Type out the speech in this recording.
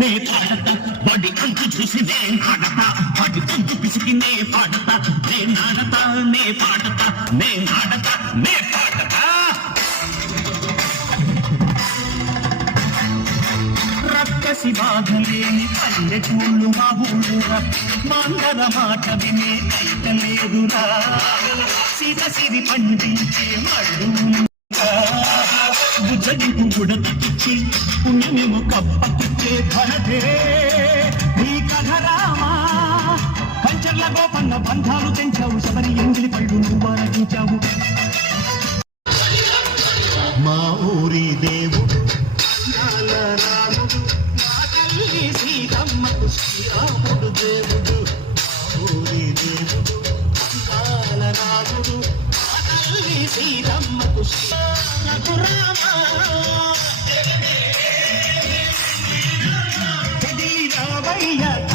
నే పాడతా వాడి అంతు చూసి నే నాడతా వాడి గొంతు పిసికి నే పాడతా నే నాడతా నే పాడతా నే నాడతా నే పాడతా రక్కసి బాధలేని పల్లెటూళ్ళు మా ఊళ్ళురా మాందర మాట వినే కైతలేదురా సీత సిరి పండించే మళ్ళు బుజ్జగింపు గుడతిచ్చే పుణ్యమేమో కప్పకిచ్చే ఘనతే నీ కథ రామా కంచర్ల గోపన్న బంధాలు తెంచావు శబరి ఎంగిలి పళ్ళు నువ్వు ఆరగించావు మా ఊరి దేవుడు రాముడు మా తల్లి సీతమ్మకు శ్రీరాముడు దేవుడు మా ఊరి దేవుడు రాముడు మా తల్లి సీతమ్మకు రామయ్య